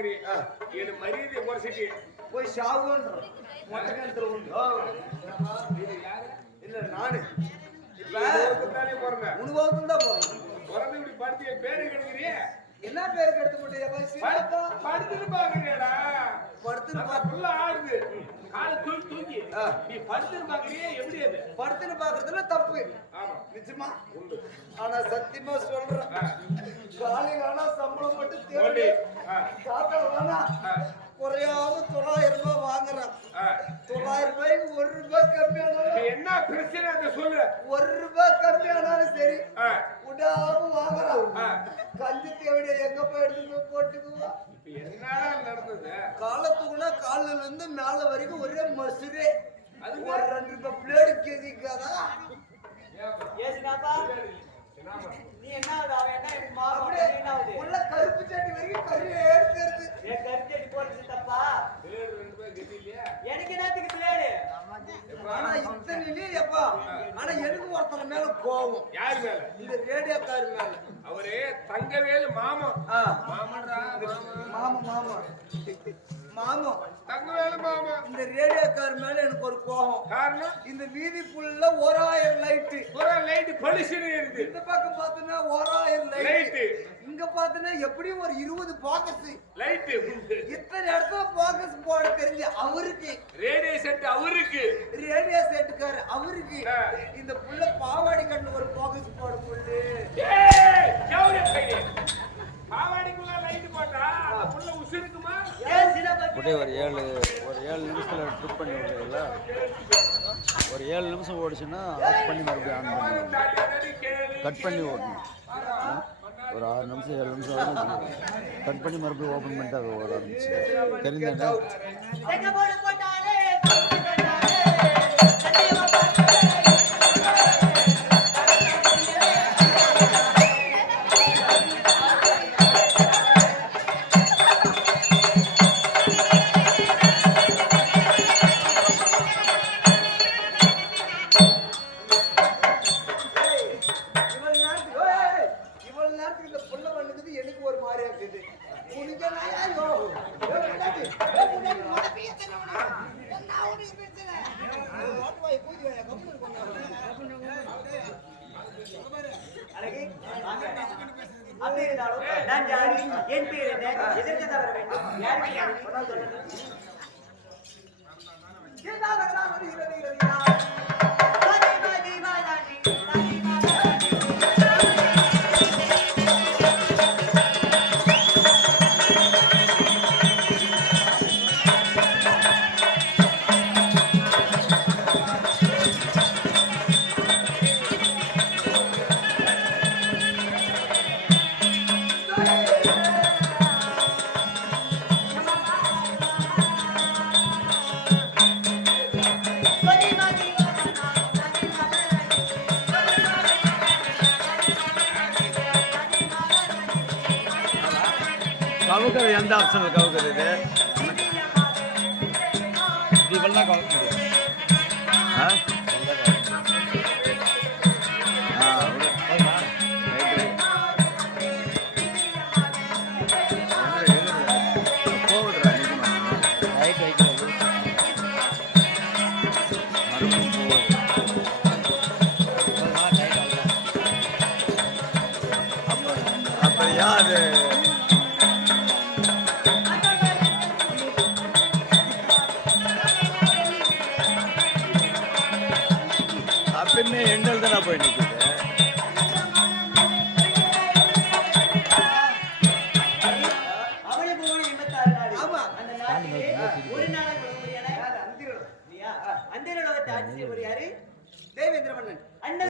பாக்குறீங்க என் மரியாதையை குறைச்சிட்டு போய் சாவுன்ற மொட்டை கிணத்துல உண்டு இல்ல நானு தானே போறேன் உணவகத்துல தான் போறேன் பிறந்து இப்படி படுத்து பேரு கெடுக்கிறியே என்ன பேரு கெடுத்து போட்டு படுத்துட்டு பாக்குறியாடா படுத்துட்டு ஆடுது காலை தூக்கி நீ படுத்துட்டு பாக்குறியே எப்படி அது படுத்துட்டு பாக்குறதுல தப்பு நிச்சயமா ஆனா சத்தியமா சொல்றேன் காலையில ஆனா சம்பளம் மட்டும் தேவை காத்தா வேணா குறையாம 900 ரூபாய் வாங்குறான் 900 ரூபாய்க்கு 1 ரூபாய் கம்மியானாலும் என்ன பிரச்சனை அதை சொல்லு 1 ரூபாய் கம்மியானாலும் சரி விடாம வாங்குறான் கஞ்சி தேவையா எங்க போய் எடுத்து போட்டுக்குவா என்னடா நடந்தது காலத்துக்குள்ள காலில இருந்து மேல வரைக்கும் ஒரே மசுரே அது ஒரு 2 ரூபாய் பிளேடு கேதிக்காதா நீ என்ன அவன் என்ன மாவு உள்ள கருப்பு சட்டி வரைக்கும் கருவே எடுத்துருது கருப்பு சட்டி போடுறது தப்பா பிளேடு 2 ரூபாய் கட்டி இல்லையா எனக்கு என்னத்துக்கு பிளேடு ஆனா இத்தனையிலே எப்பா ஆனா எனக்கு ஒருத்தர் மேல கோவம் யார் மேல இந்த ரேடியோக்கார மேல அவரு தங்கவேல் மாமா மாமன்றா மாமா மாமா மாமா தங்கவேல் மாமா இந்த ரேடியோக்கார மேல எனக்கு ஒரு கோவம் காரணம் இந்த வீதி ஃபுல்லா 1000 லைட் பளிச்சுன்னு இருக்கு இந்த பக்கம் பார்த்தனா 1000 லைட் இங்க பார்த்தனா எப்படியும் ஒரு 20 பாக்கஸ் லைட் இத்தனை இடத்துல பாக்கஸ் போட தெரிஞ்சு அவருக்கு ரேடியோ செட் அவருக்கு ரேடியோ செட்டுக்கார அவருக்கு இந்த புள்ள பாவாடி கண்ணு ஒரு பாக்கஸ் போட புள்ளு பாவாடிக்குள்ள லைட் போட்டா புள்ள உசுருக்குமா ஒரே ஒரு 7 நிமிஷத்துல ட்ரிப் பண்ணி விடுறீங்களா ஒரு 7 நிமிஷம் ஓடிச்சுன்னா ஆஃப் பண்ணி மறுபடியும் ஆன் பண்ணி கட் பண்ணி ஓடணும் ஒரு 6 நிமிஷம் 7 நிமிஷம் வரும் கட் பண்ணி மறுபடியும் ஓப்பன் பண்ணிட்டு அது ஓட ஆரம்பிச்சு தெரிஞ்சானே அப்படி இருந்தாலும் நான் யாரு என் பேர் என்ன எதற்கு தவற வேண்டும் யாருக்கு கவுக்குறது எந்த ஆப்ஷனில் கவுக்குறது இது இவள் தான் கவுக்க முடியும் அது அப்பமே எண்டல் தானே போய் நிற்குது அந்த தேவேந்திர மன்னன்